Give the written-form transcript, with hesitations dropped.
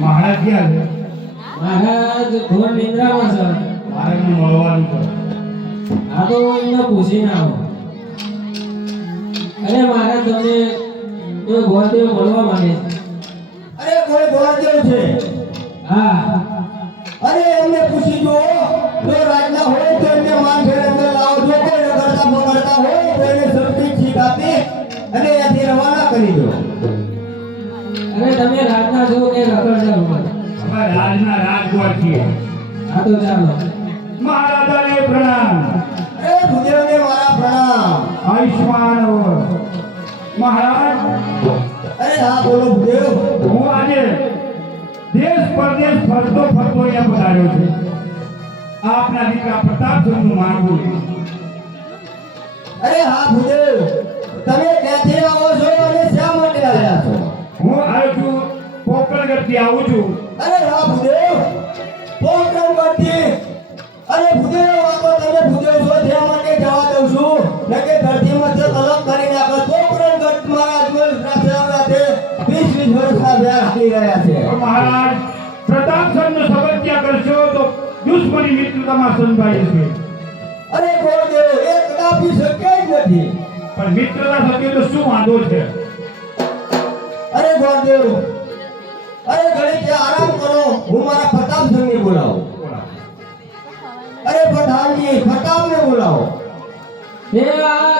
મહારાજ ક્યાં છે? મહારાજ ઘોર નિંદ્રામાં છે. મારે એમને મળવાનું છે. આ તો એમને પૂછીને આવો. અરે મહારાજ તમને કોઈ ગોળદેવ મળવા માંગે છે. અરે કોઈ ગોળદેવ છે? હા. અરે એમને પૂછી જો, જો રાજના હોય તો એમને માન ઘેર અંદર લાવો, જો કોઈ રગડતા પકડતા હોય તો એને સબકી છીક આપી અને ત્યાંથી રવાના કરી દો. અરે તમે રાજના છો કે રખડતા છો? અમે રાજના રાજગોર છીએ. હા તો ચાલો. મહારાજાને પ્રણામ. અરે ભૂદેવને મારા પ્રણામ. આયુષ્માન ભવ. મહારાજ, અરે હા બોલો ભૂદેવ. હું આજે દેશ પરદેશ ફરતો અહીંયા પધાર્યો છું. આપના દીકરા પ્રતાપસિંહનું માનવું. અરે હા ભૂદેવ, તમે ક્યાંથી આવો છો અને શા માટે આવ્યા છો? હું આવ્યો છું પોકળગઢથી આવું છું. અરે હા ભૂદેવ, પોકરણગઢથી. અરે ભૂદેવ, આ તો તમે ભૂદેવ છો ત્યાં માટે જવા દઉં છું, ને કે ધરતીમાંથી અલગ કરી નાખો. પોકરણગઢમાં અજમલ સાથે 20 વર્ષના વ્યાર હાલી રહ્યા છે. મહારાજ, પ્રતાપસિંહનો સંબંધ ત્યાં કરશો તો દુશ્મની મિત્રતામાં સંભાળી છે. અરે ગોળદેવ, એ કદાપી શક્ય જ નથી. પણ મિત્રતા થતી તો શું વાંધો છે? અરે ગોળદેવ, અરે ઘડીક આરામ કરો, હું મારા પ્રતાપસિંહને બોલાવું. અરે પ્રધાનજી, પ્રતાપને બોલાવો. દેવા